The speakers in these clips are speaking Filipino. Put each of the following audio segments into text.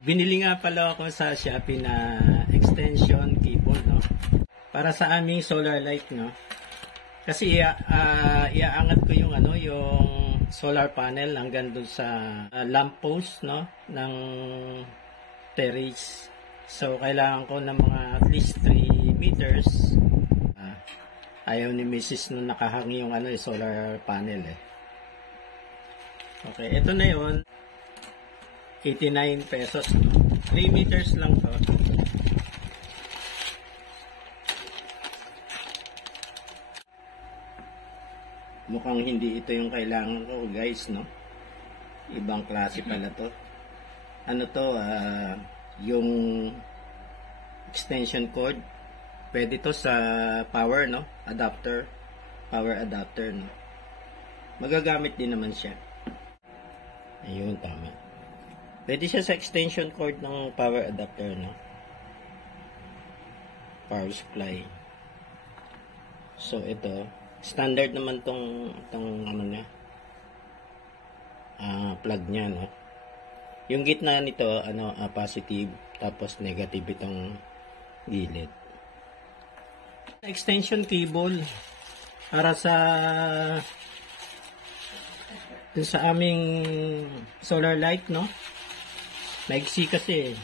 Binili nga pala ako sa Shopee na extension cable, no? Para sa aming solar light, no? Kasi iaangat ko yung yung solar panel hanggang doon sa lamp post, no, ng terrace. So kailangan ko ng mga at least 3 meters. Ayaw ni Mrs. nung nakahang yung solar panel eh. Okay, ito na yon. 89 pesos. 3 meters lang to. Mukhang hindi ito yung kailangan ko, guys, no? Ibang klase pala to. Ano to, yung extension cord. Pwede to sa power, no? Adapter. Power adapter, no? Magagamit din naman siya. Ayun, tama. Pwede siya sa extension cord ng power adapter, no? Power supply. So, ito. Standard naman tong niya. Plug niya, no? Yung gitna nito, positive. Tapos negative itong gilid. Extension cable. Para sa aming solar light, no? Maigsi kasi.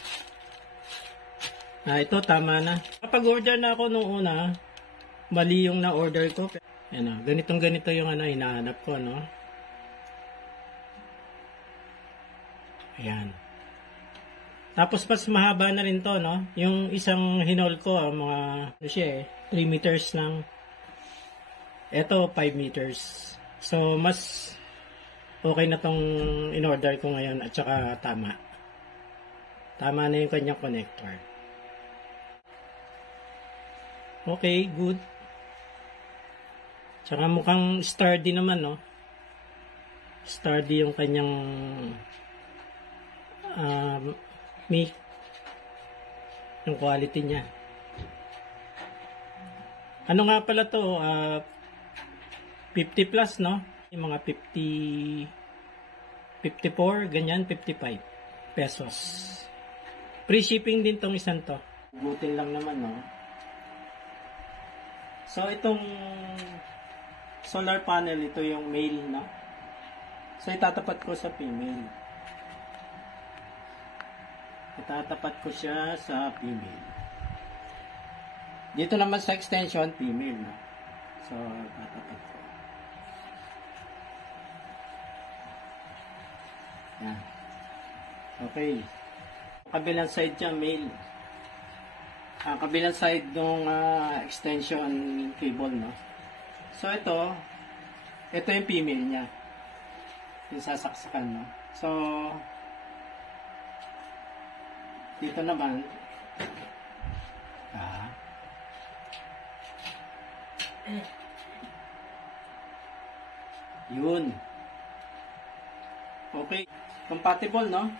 Ito tama na. Kapag order na ako nung una, mali yung na-order ko. Ayan, ganito yung hinahanap ko, no? Ayan. Tapos mas mahaba na rin to, no? Yung isang hinol ko, mga 3 meters lang. Ito 5 meters. So mas okay na tong in-order ko ngayon at saka tama. Tama na yung kanyang connector. Okay, good. Tsaka mukhang sturdy naman, no? Sturdy yung kanyang mic. Yung quality niya. Ano nga pala to? 50 plus, no? Yung mga 50, 54, ganyan, 55 pesos. Free shipping din tong isang to. Butin lang naman, no? So, itong solar panel, ito yung male, no? So, itatapat ko sa female. Itatapat ko siya sa female. Dito naman sa extension, female, no? So, itatapat ko. Yan. Okay. Kabilang side dyan, male. Kabilang side ng extension cable, no? So, ito yung female niya. Yung sasaksakan, no? So, dito naman, yun. Okay. Compatible, no?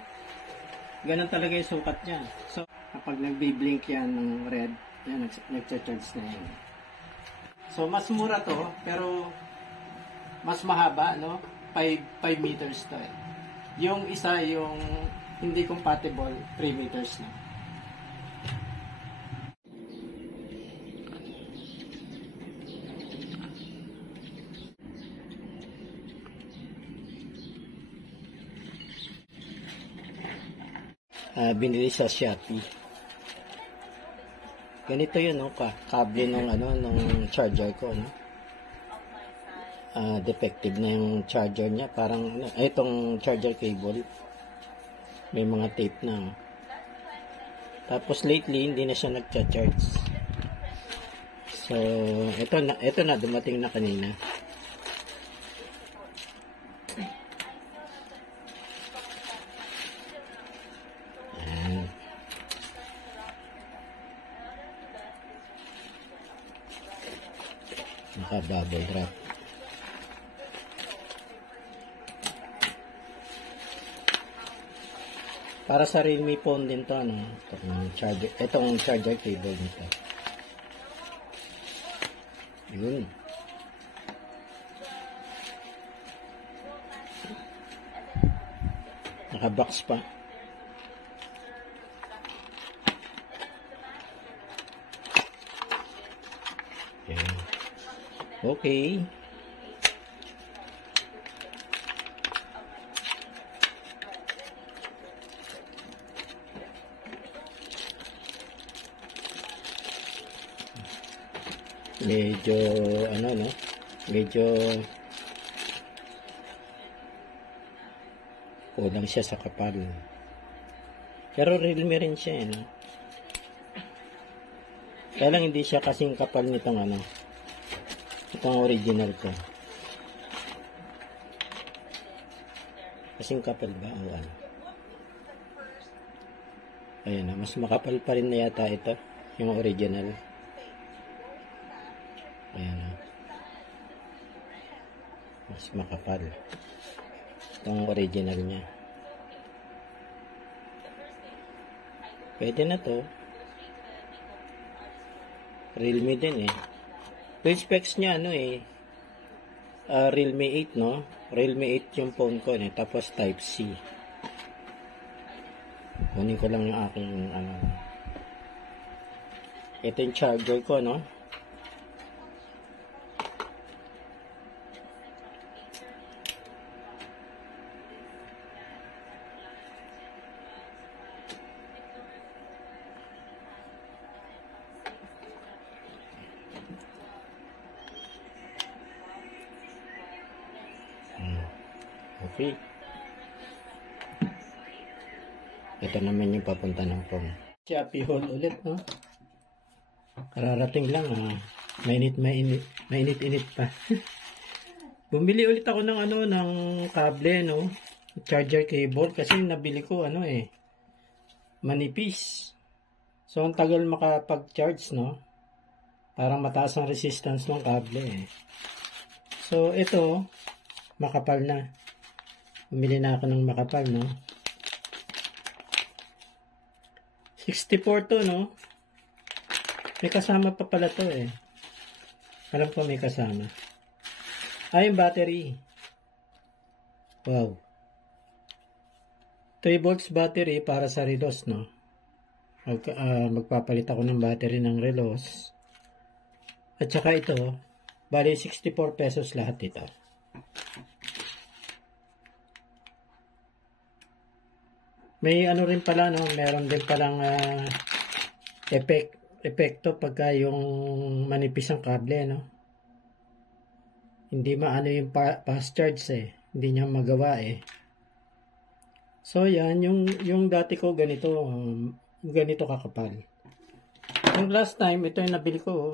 Ganun talaga yung sukat niya. So, kapag nagbi-blink yan ng red, yan, nag-charge na yan. So, mas mura to, pero mas mahaba, no? 5 meters to eh. Yung isa, yung hindi compatible, 3 meters na. Binili sa Shopee. Ganito yun, no? Kable nung charger ko, no? Defective na yung charger niya. Parang, itong charger cable. May mga tape na, no? Tapos lately, hindi na siya nagcha-charge. So, ito na, dumating na kanina. Naka-double drop. Para sa Realme phone din to, no? Itong charger cable nito. Yun. Naka-box pa. Okay. Medyo ano no? Medyo kulang siya sa kapal. Pero Realme rin siya, no? Kaya lang hindi siya kasing kapal nitong ano. Itong original ko. Kasing kapal ba? O ano? Ayan na, mas makapal pa rin na yata ito. Yung original. Ayan na. Mas makapal. Itong original niya. Pwede na to. Realme din eh. Yung specs niya ano eh. Realme 8 no. Realme 8 yung phone ko eh. Tapos Type C. Kunin ko lang yung aking ano. Ito yung charger ko no. Okay. Ito naman yung papunta ng phone. Shopee haul ulit, no? Kararating lang, mainit pa. Bumili ulit ako ng ano, ng kable, no? Charger cable kasi nabili ko ano eh, manipis. So ang tagal makapag-charge, no? Parang mataas ang resistance ng kable eh. So ito, makapal na. Bumili na ako ng makapal, no? 64 to, no? May kasama pa pala to, eh. Alam ko may kasama. Yung battery. Wow. 3 volts battery para sa Relos, no? Magpapalit ako ng battery ng Relos. At saka ito, bali 64 pesos lahat ito. May ano rin pala, no? Meron din palang epekto pagka yung manipis ang kable, no? Hindi maano yung fast charge eh. Hindi niya magawa eh. So yan, yung dati ko ganito, ganito kakapal. Yung last time, ito yung nabili ko.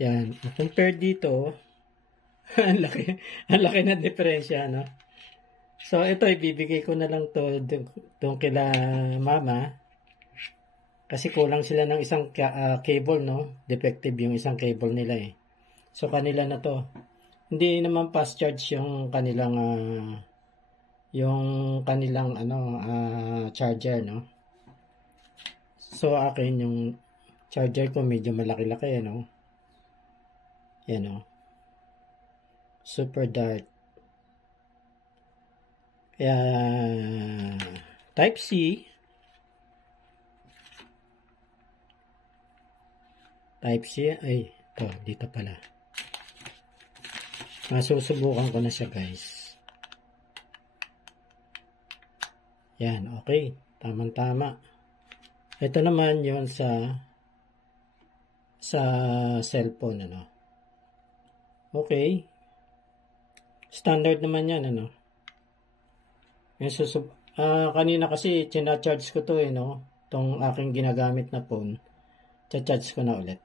Yan, compare dito, ang laki na diferensya, no? So, ito, ibibigay ko na lang to doon kila mama. Kasi kulang sila ng isang cable, no? Defective yung isang cable nila eh. So, kanila na to. Hindi naman fast charge yung kanilang charger, no? So, akin yung charger ko medyo malaki-laki, no? Yan, no? Super dark. Kaya, Type C, ay, ito, dito pala. Masusubukan ko na siya, guys. Yan, okay. Tamang-tama. Ito naman yon sa cellphone, ano. Okay. Standard naman yan, ano. Kanina kasi charge ko to eh, no? Itong aking ginagamit na phone. Charge ko na ulit.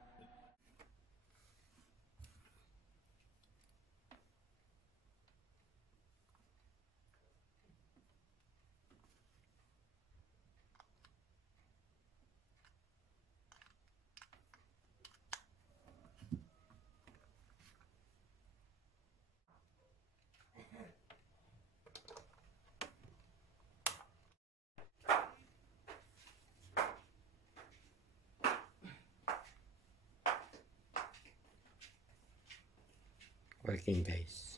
Working, guys.